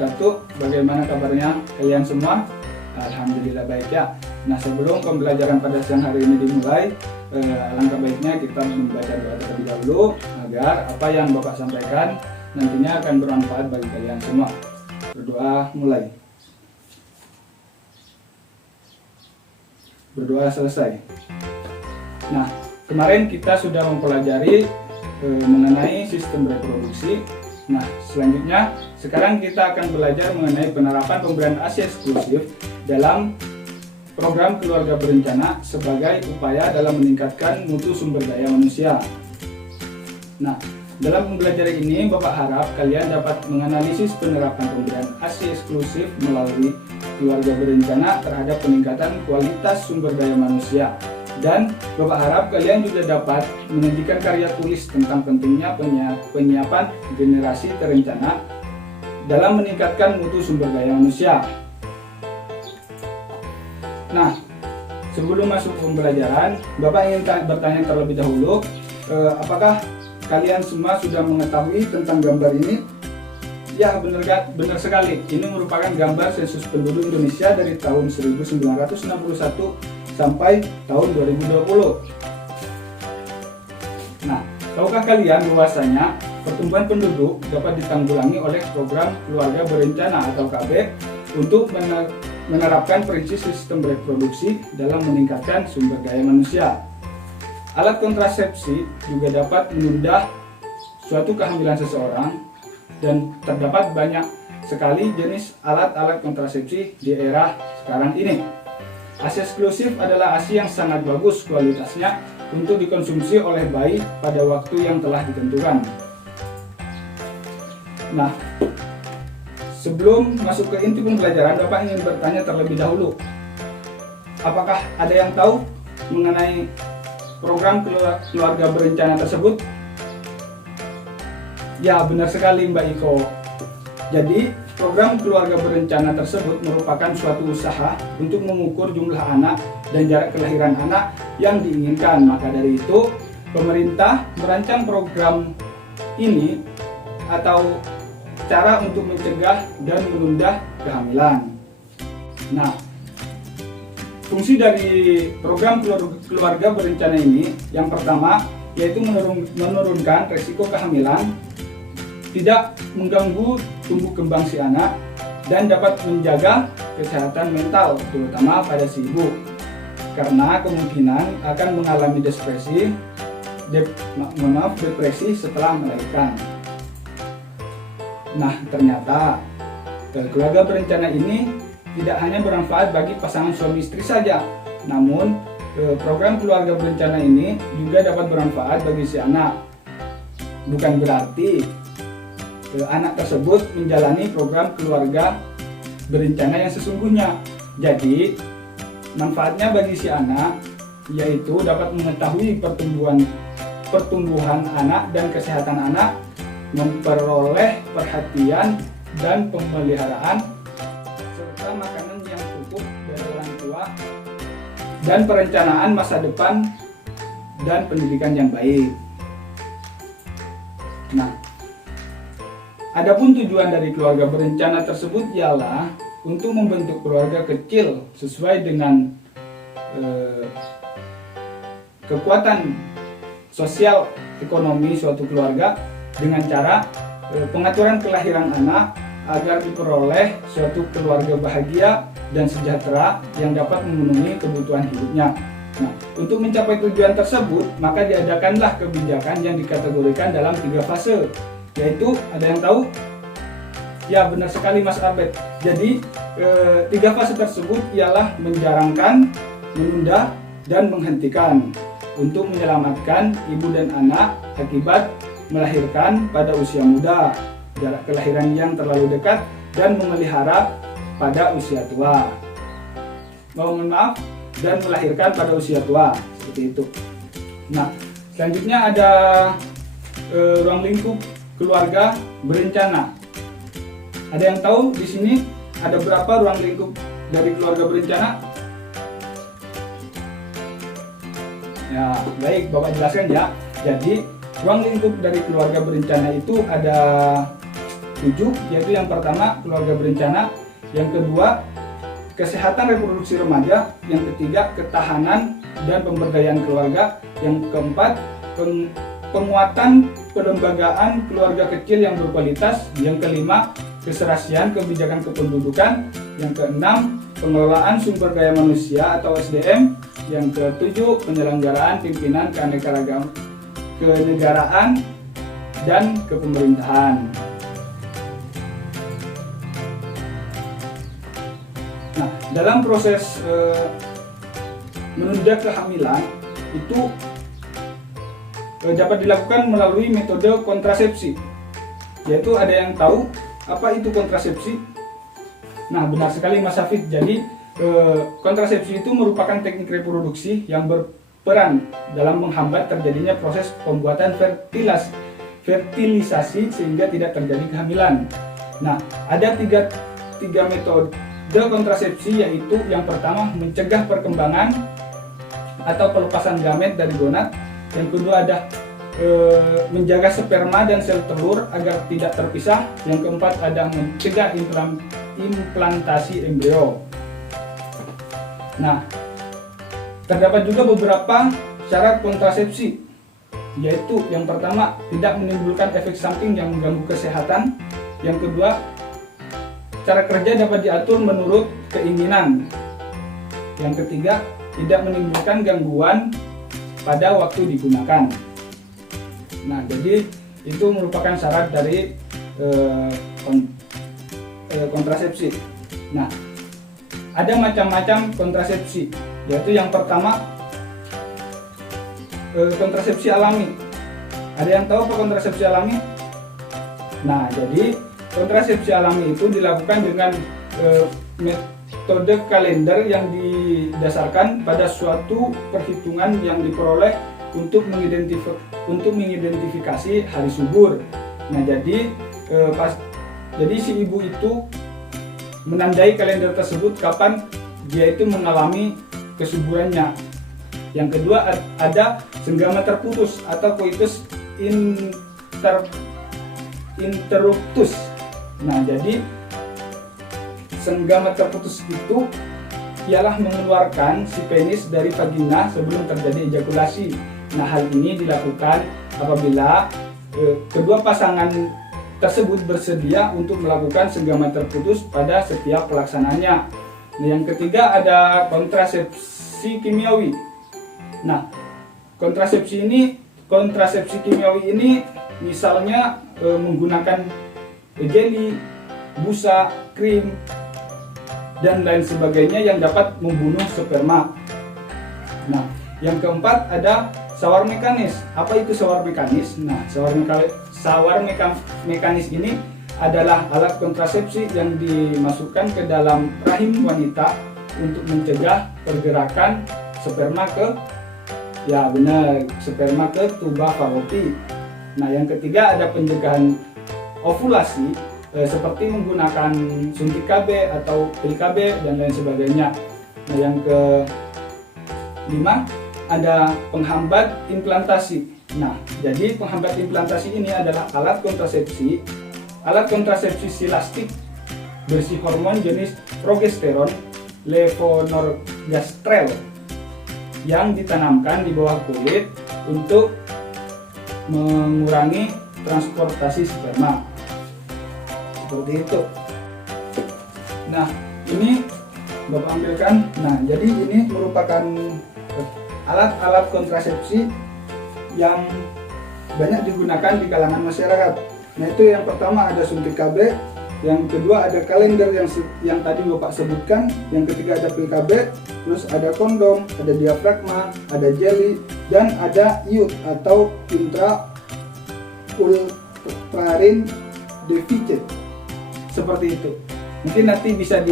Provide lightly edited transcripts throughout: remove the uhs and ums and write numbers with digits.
wabarakatuh. Bagaimana kabarnya kalian semua? Alhamdulillah baik ya. Nah, sebelum pembelajaran pada siang hari ini dimulai, alangkah baiknya kita membaca doa terlebih dahulu agar apa yang Bapak sampaikan nantinya akan bermanfaat bagi kalian semua. Berdoa mulai. Berdoa selesai. Nah, kemarin kita sudah mempelajari mengenai sistem reproduksi. Nah, selanjutnya sekarang kita akan belajar mengenai penerapan pemberian ASI eksklusif dalam program keluarga berencana sebagai upaya dalam meningkatkan mutu sumber daya manusia. Nah, dalam pembelajaran ini Bapak harap kalian dapat menganalisis penerapan pemberian ASI eksklusif melalui keluarga berencana terhadap peningkatan kualitas sumber daya manusia. Dan Bapak harap kalian juga dapat menyajikan karya tulis tentang pentingnya penyiapan generasi terencana dalam meningkatkan mutu sumber daya manusia. Nah, sebelum masuk ke pembelajaran, Bapak ingin bertanya terlebih dahulu, apakah kalian semua sudah mengetahui tentang gambar ini? Ya, benar sekali. Ini merupakan gambar sensus penduduk Indonesia dari tahun 1961 sampai tahun 2020. Nah, tahukah kalian bahwasanya pertumbuhan penduduk dapat ditanggulangi oleh program keluarga berencana atau KB untuk menerapkan prinsip sistem reproduksi dalam meningkatkan sumber daya manusia. Alat kontrasepsi juga dapat menunda suatu kehamilan seseorang, dan terdapat banyak sekali jenis alat-alat kontrasepsi di era sekarang ini. ASI eksklusif adalah ASI yang sangat bagus kualitasnya untuk dikonsumsi oleh bayi pada waktu yang telah ditentukan. Nah, sebelum masuk ke inti pembelajaran, Bapak ingin bertanya terlebih dahulu, apakah ada yang tahu mengenai program keluarga berencana tersebut? Ya, benar sekali Mbak Iko. Jadi, program keluarga berencana tersebut merupakan suatu usaha untuk mengukur jumlah anak dan jarak kelahiran anak yang diinginkan. Maka dari itu, pemerintah merancang program ini atau cara untuk mencegah dan menunda kehamilan. Nah, fungsi dari program keluarga berencana ini yang pertama yaitu menurunkan resiko kehamilan, tidak mengganggu tumbuh kembang si anak, dan dapat menjaga kesehatan mental terutama pada si ibu karena kemungkinan akan mengalami depresi setelah melahirkan. Nah, ternyata keluarga berencana ini tidak hanya bermanfaat bagi pasangan suami istri saja, namun program keluarga berencana ini juga dapat bermanfaat bagi si anak. Bukan berarti anak tersebut menjalani program keluarga berencana yang sesungguhnya. Jadi, manfaatnya bagi si anak yaitu dapat mengetahui pertumbuhan anak dan kesehatan anak, memperoleh perhatian dan pemeliharaan, serta makanan yang cukup dari orang tua, dan perencanaan masa depan dan pendidikan yang baik. Nah, adapun tujuan dari keluarga berencana tersebut ialah untuk membentuk keluarga kecil sesuai dengan kekuatan sosial ekonomi suatu keluarga dengan cara pengaturan kelahiran anak agar diperoleh suatu keluarga bahagia dan sejahtera yang dapat memenuhi kebutuhan hidupnya. Nah, untuk mencapai tujuan tersebut, maka diadakanlah kebijakan yang dikategorikan dalam 3 fase. Yaitu, ada yang tahu? Ya, benar sekali Mas Arbet. Jadi, 3 fase tersebut ialah menjarangkan, menunda, dan menghentikan untuk menyelamatkan ibu dan anak akibat melahirkan pada usia muda, jarak kelahiran yang terlalu dekat, dan memelihara pada usia tua. Mohon maaf, dan melahirkan pada usia tua, seperti itu. Nah, selanjutnya ada ruang lingkup keluarga berencana. Ada yang tahu di sini ada berapa ruang lingkup dari keluarga berencana? Ya, baik, Bapak jelaskan ya. Jadi, ruang lingkup dari keluarga berencana itu ada 7, yaitu yang pertama keluarga berencana, yang kedua kesehatan reproduksi remaja, yang ketiga ketahanan dan pemberdayaan keluarga, yang keempat penguatan pelembagaan keluarga kecil yang berkualitas, yang kelima keserasian kebijakan kependudukan, yang keenam pengelolaan sumber daya manusia atau SDM, yang ketujuh penyelenggaraan pimpinan kenegaraan dan kepemerintahan. Nah, dalam proses menunda kehamilan itu dapat dilakukan melalui metode kontrasepsi, yaitu ada yang tahu apa itu kontrasepsi? Nah, benar sekali Mas Hafid. Jadi kontrasepsi itu merupakan teknik reproduksi yang berperan dalam menghambat terjadinya proses pembuatan fertilisasi sehingga tidak terjadi kehamilan. Nah, ada tiga metode kontrasepsi, yaitu yang pertama mencegah perkembangan atau pelepasan gamet dari gonad, yang kedua ada menjaga sperma dan sel telur agar tidak terpisah, yang keempat ada mencegah implantasi embrio. Nah, terdapat juga beberapa syarat kontrasepsi, yaitu yang pertama tidak menimbulkan efek samping yang mengganggu kesehatan, yang kedua cara kerja dapat diatur menurut keinginan, yang ketiga tidak menimbulkan gangguan pada waktu digunakan. Nah, jadi itu merupakan syarat dari kontrasepsi. Nah, ada macam-macam kontrasepsi, yaitu yang pertama kontrasepsi alami. Ada yang tahu apa kontrasepsi alami? Nah, jadi kontrasepsi alami itu dilakukan dengan metode kalender yang didasarkan pada suatu perhitungan yang diperoleh untuk mengidentifikasi hari subur. Nah, jadi jadi si ibu itu menandai kalender tersebut kapan dia itu mengalami kesuburannya. Yang kedua ada senggama terputus atau coitus interruptus. Nah, jadi senggama terputus itu ialah mengeluarkan si penis dari vagina sebelum terjadi ejakulasi. Nah, hal ini dilakukan apabila kedua pasangan tersebut bersedia untuk melakukan senggama terputus pada setiap pelaksananya. Nah, yang ketiga ada kontrasepsi kimiawi. Nah, kontrasepsi kimiawi ini misalnya menggunakan jelly, busa, krim, dan lain sebagainya yang dapat membunuh sperma. Nah, yang keempat ada shawar mekanis. Apa itu shawar mekanis? Nah, shawar mekanis ini adalah alat kontrasepsi yang dimasukkan ke dalam rahim wanita untuk mencegah pergerakan sperma sperma ke tuba fallopi. Nah, yang ketiga ada pencegahan ovulasi seperti menggunakan suntik KB atau pil KB dan lain sebagainya. Nah, yang kelima ada penghambat implantasi. Nah, jadi penghambat implantasi ini adalah alat kontrasepsi silastik bersih hormon jenis progesteron levonorgestrel yang ditanamkan di bawah kulit untuk mengurangi transportasi sperma. Seperti itu. Nah, ini Bapak ambilkan. Nah, jadi ini merupakan alat-alat kontrasepsi yang banyak digunakan di kalangan masyarakat. Nah, itu yang pertama ada suntik KB, yang kedua ada kalender yang tadi Bapak sebutkan, yang ketiga ada pil KB, terus ada kondom, ada diafragma, ada jelly, dan ada IUD atau intrauterine deficit. Seperti itu. Mungkin nanti bisa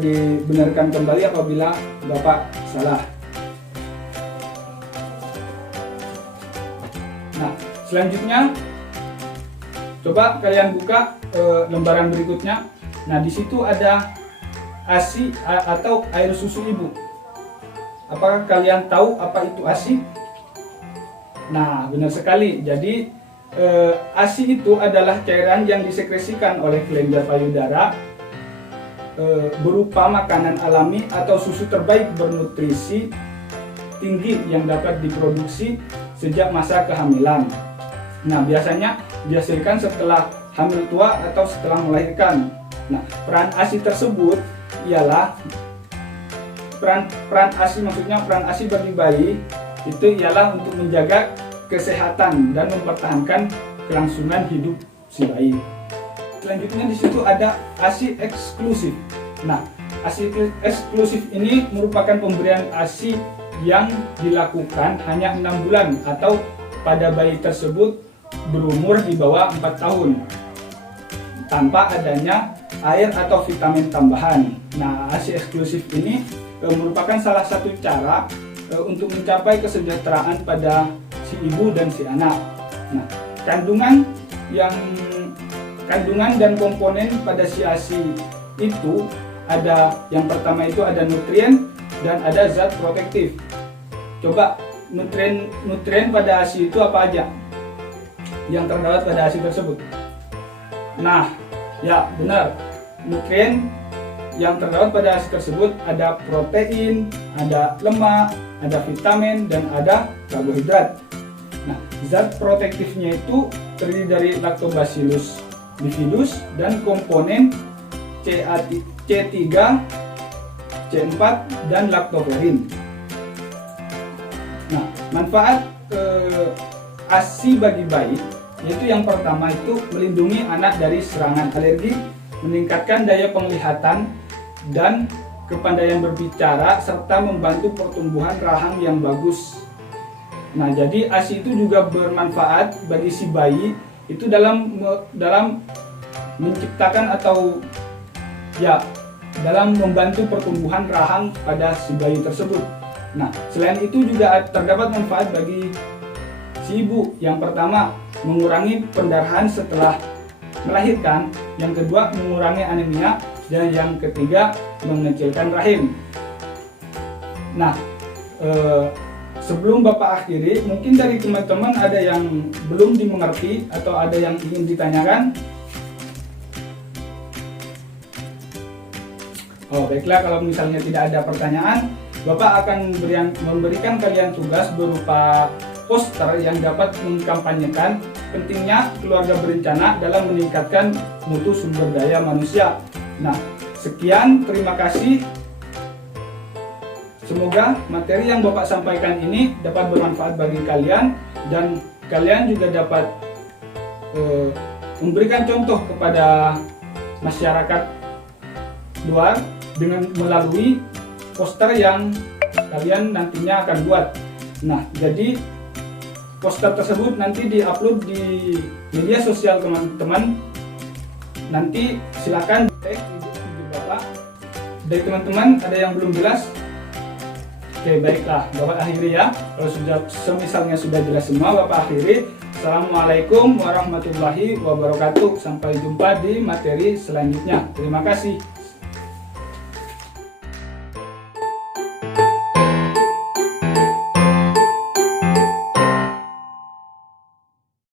dibenarkan kembali apabila Bapak salah. Nah, selanjutnya coba kalian buka lembaran berikutnya. Nah, di situ ada ASI atau air susu ibu. Apakah kalian tahu apa itu ASI? Nah, benar sekali. Jadi ASI itu adalah cairan yang disekresikan oleh kelenjar payudara berupa makanan alami atau susu terbaik bernutrisi tinggi yang dapat diproduksi sejak masa kehamilan. Nah, biasanya dihasilkan setelah hamil tua atau setelah melahirkan. Nah, peran ASI tersebut ialah peran ASI bagi bayi itu ialah untuk menjaga kesehatan dan mempertahankan kelangsungan hidup si bayi. Selanjutnya di situ ada ASI eksklusif. Nah, ASI eksklusif ini merupakan pemberian ASI yang dilakukan hanya 6 bulan atau pada bayi tersebut berumur di bawah 4 tahun tanpa adanya air atau vitamin tambahan. Nah, ASI eksklusif ini merupakan salah satu cara untuk mencapai kesejahteraan pada si ibu dan si anak. Nah, kandungan dan komponen pada si ASI itu ada, yang pertama itu ada nutrien dan ada zat protektif. Coba nutrien pada ASI itu apa aja yang terdapat pada ASI tersebut? Nah, ya benar, nutrien yang terdapat pada ASI tersebut ada protein, ada lemak, ada vitamin, dan ada karbohidrat. Nah, zat protektifnya itu terdiri dari Lactobacillus bifidus dan komponen C3, C4, dan lactoferrin. Nah, manfaat ASI bagi bayi yaitu yang pertama itu melindungi anak dari serangan alergi, meningkatkan daya penglihatan dan kepandaian berbicara, serta membantu pertumbuhan rahang yang bagus. Nah, jadi ASI itu juga bermanfaat bagi si bayi itu dalam menciptakan atau ya dalam membantu pertumbuhan rahang pada si bayi tersebut. Nah, selain itu juga terdapat manfaat bagi si ibu. Yang pertama, mengurangi pendarahan setelah melahirkan, yang kedua mengurangi anemia, dan yang ketiga mengecilkan rahim. Nah, sebelum Bapak akhiri, mungkin dari teman-teman ada yang belum dimengerti atau ada yang ingin ditanyakan? Oh, baiklah, kalau misalnya tidak ada pertanyaan, Bapak akan memberikan kalian tugas berupa poster yang dapat mengkampanyekan pentingnya keluarga berencana dalam meningkatkan mutu sumber daya manusia. Nah, sekian, terima kasih. Semoga materi yang Bapak sampaikan ini dapat bermanfaat bagi kalian dan kalian juga dapat memberikan contoh kepada masyarakat luar dengan melalui poster yang kalian nantinya akan buat. Nah, jadi poster tersebut nanti diupload di media sosial teman-teman. Nanti silakan tag di Bapak. Dari teman-teman ada yang belum jelas? Oke, baiklah, Bapak akhiri ya. Kalau misalnya sudah jelas semua, Bapak akhiri. Assalamualaikum warahmatullahi wabarakatuh. Sampai jumpa di materi selanjutnya. Terima kasih.